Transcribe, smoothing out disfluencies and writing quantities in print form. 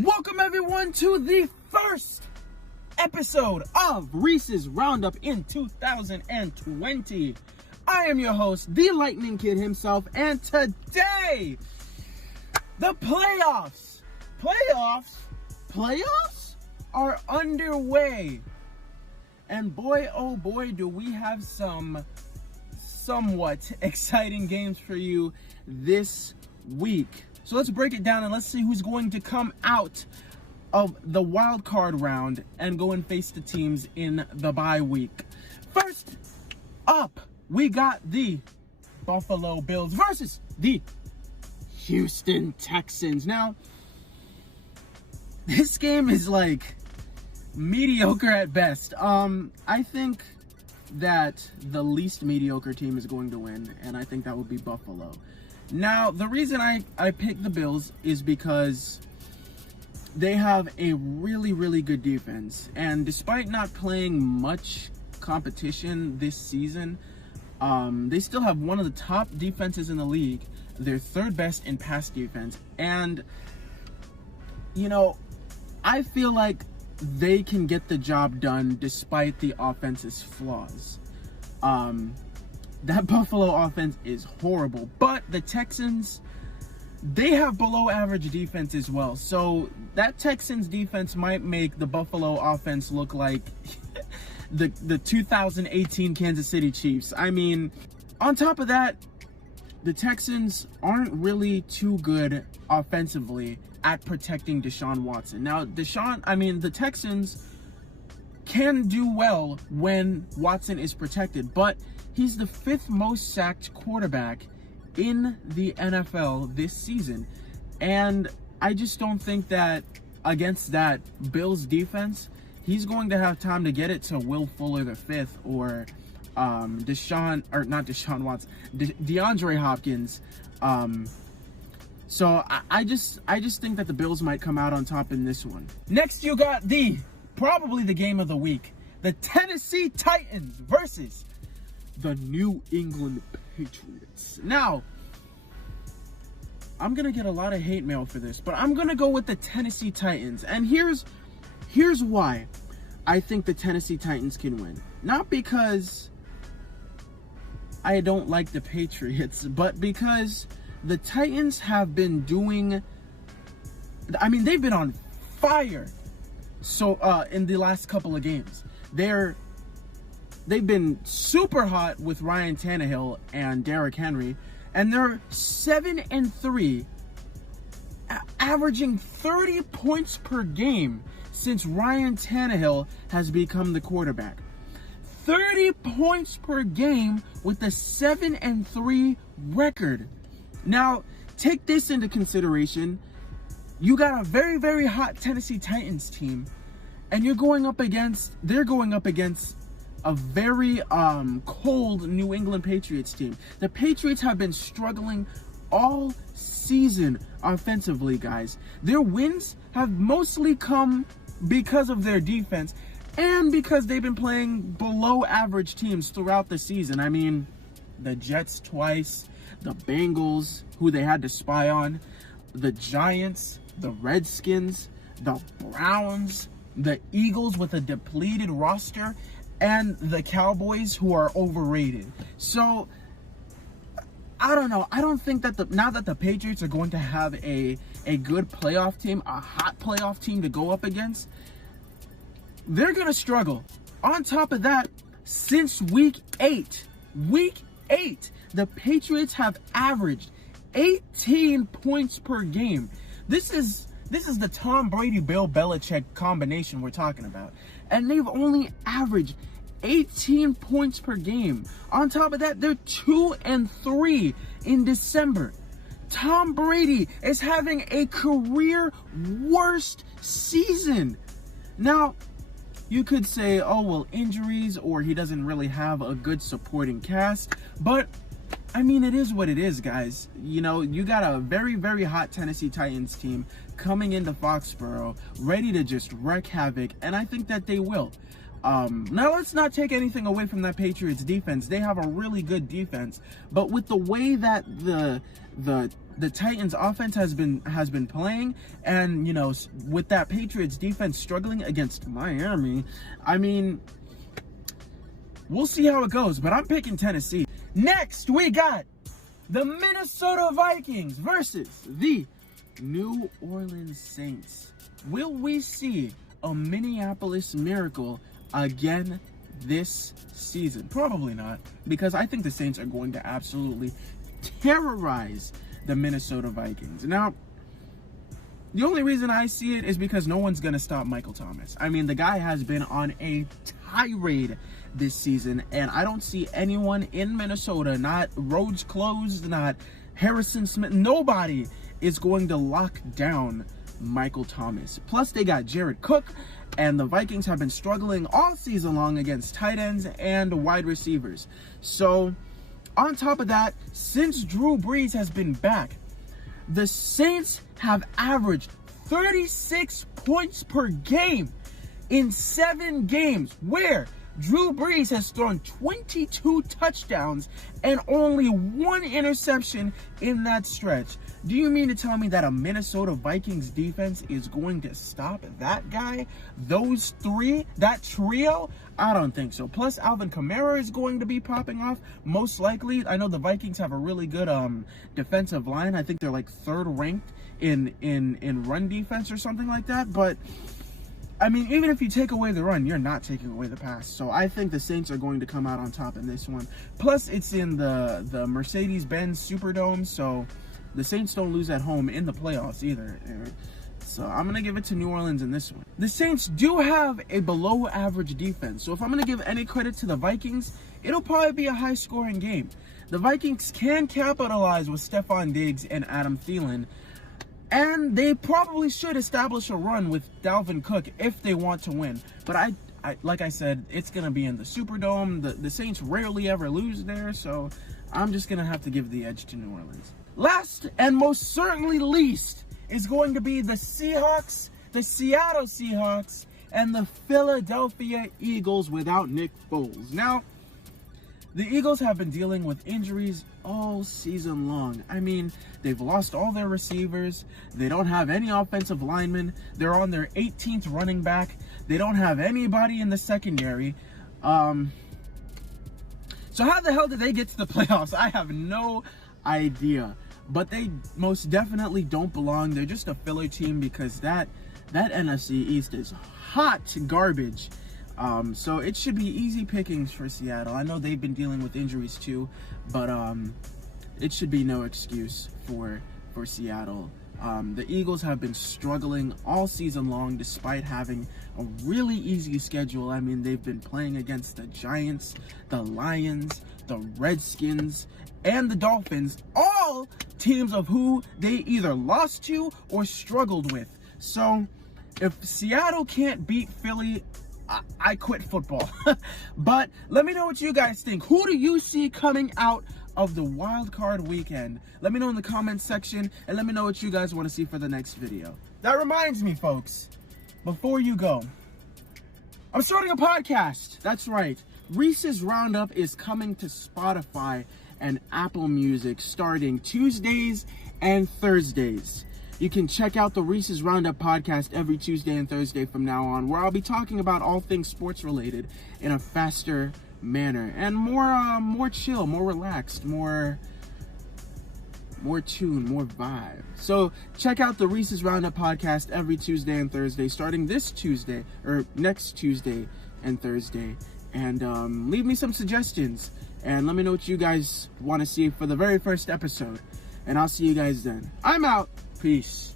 Welcome everyone to the first episode of Reese's Roundup in 2020. I am your host, the Lightning Kid himself, and today, the playoffs are underway. And boy, oh boy, do we have some somewhat exciting games for you this week. So let's break it down and let's see who's going to come out of the wild card round and go and face the teams in the bye week. First up, we got the Buffalo Bills versus the Houston Texans. Now, this game is like mediocre at best. I think that the least mediocre team is going to win, and I think that would be Buffalo. Now, the reason I picked the Bills is because they have a really, really good defense. And despite not playing much competition this season, they still have one of the top defenses in the league. They're third best in pass defense. And, you know, I feel like they can get the job done despite the offense's flaws. That Buffalo offense is horrible, but the Texans, they have below average defense as well. So that Texans defense might make the Buffalo offense look like the 2018 Kansas City Chiefs. I mean, on top of that, the Texans aren't really too good offensively at protecting Deshaun Watson. Now, the Texans can do well when Watson is protected, but he's the fifth most sacked quarterback in the NFL this season. And I just don't think that against that Bills defense, he's going to have time to get it to Will Fuller the fifth or DeAndre Hopkins. So I just think that the Bills might come out on top in this one. Next, you got probably the game of the week. The Tennessee Titans versus the New England Patriots. Now, I'm gonna get a lot of hate mail for this, but I'm gonna go with the Tennessee Titans. And here's why I think the Tennessee Titans can win. Not because I don't like the Patriots, but because the Titans have been they've been on fire. So in the last couple of games, they've been super hot with Ryan Tannehill and Derrick Henry, and they're 7-3, averaging 30 points per game since Ryan Tannehill has become the quarterback. 30 points per game with a 7-3 record. Now, take this into consideration. You got a very, very hot Tennessee Titans team, and they're going up against a very cold New England Patriots team. The Patriots have been struggling all season offensively, guys. Their wins have mostly come because of their defense and because they've been playing below average teams throughout the season. I mean, the Jets twice, the Bengals, who they had to spy on, the Giants, the Redskins, the Browns, the Eagles with a depleted roster, and the Cowboys, who are overrated. So, I don't know. I don't think that now that the Patriots are going to have a good playoff team, a hot playoff team to go up against, they're going to struggle. On top of that, since week 8, the Patriots have averaged 18 points per game. This is the Tom Brady-Bill Belichick combination we're talking about. And they've only averaged 18 points per game. On top of that, they're 2-3 in December. Tom Brady is having a career worst season. Now, you could say, oh, well, injuries, or he doesn't really have a good supporting cast. But, I mean, it is what it is, guys. You know, you got a very, very hot Tennessee Titans team coming into Foxborough, ready to just wreak havoc, and I think that they will. Now let's not take anything away from that Patriots defense. They have a really good defense, but with the way that the Titans offense has been playing, and you know, with that Patriots defense struggling against Miami, I mean, we'll see how it goes, but I'm picking Tennessee. Next, we got the Minnesota Vikings versus the New Orleans Saints. Will we see a Minneapolis miracle again this season? Probably not, because I think the Saints are going to absolutely terrorize the Minnesota Vikings. Now, the only reason I see it is because no one's going to stop Michael Thomas. I mean, the guy has been on a tirade this season, and I don't see anyone in Minnesota, not Rhodes Close, not Harrison Smith, nobody is going to lock down Michael Thomas. Plus, they got Jared Cook, and the Vikings have been struggling all season long against tight ends and wide receivers. So, on top of that, since Drew Brees has been back, the Saints have averaged 36 points per game in 7 games, where Drew Brees has thrown 22 touchdowns and only 1 interception in that stretch. Do you mean to tell me that a Minnesota Vikings defense is going to stop that guy? Those 3, that trio? I don't think so. Plus, Alvin Kamara is going to be popping off, most likely. I know the Vikings have a really good defensive line. I think they're like 3rd ranked in run defense or something like that. But I mean, even if you take away the run, you're not taking away the pass. So I think the Saints are going to come out on top in this one. Plus, it's in the Mercedes-Benz Superdome, so the Saints don't lose at home in the playoffs either. So I'm going to give it to New Orleans in this one. The Saints do have a below average defense. So if I'm going to give any credit to the Vikings, it'll probably be a high scoring game. The Vikings can capitalize with Stephon Diggs and Adam Thielen, and they probably should establish a run with Dalvin Cook if they want to win. But I like I said, it's going to be in the Superdome. The Saints rarely ever lose there, so I'm just going to have to give the edge to New Orleans. Last and most certainly least is going to be the Seahawks, the Seattle Seahawks, and the Philadelphia Eagles without Nick Foles. Now, the Eagles have been dealing with injuries all season long. I mean, they've lost all their receivers. They don't have any offensive linemen. They're on their 18th running back. They don't have anybody in the secondary. So how the hell did they get to the playoffs? I have no idea. But they most definitely don't belong. They're just a filler team because that NFC East is hot garbage. So it should be easy pickings for Seattle. I know they've been dealing with injuries too, but it should be no excuse for Seattle. The Eagles have been struggling all season long despite having a really easy schedule. I mean, they've been playing against the Giants, the Lions, the Redskins, and the Dolphins, all teams of who they either lost to or struggled with. So if Seattle can't beat Philly, I quit football. But let me know what you guys think. Who do you see coming out of the wild card weekend? Let me know in the comments section, and let me know what you guys want to see for the next video. That reminds me, folks, before you go, I'm starting a podcast. That's right. Reese's Roundup is coming to Spotify and Apple Music starting Tuesdays and Thursdays. You can check out the Reese's Roundup podcast every Tuesday and Thursday from now on, where I'll be talking about all things sports related in a faster manner and more chill, more relaxed, more tune, more vibe. So check out the Reese's Roundup podcast every Tuesday and Thursday, starting this Tuesday or next Tuesday and Thursday. And leave me some suggestions and let me know what you guys want to see for the very first episode. And I'll see you guys then. I'm out. Peace.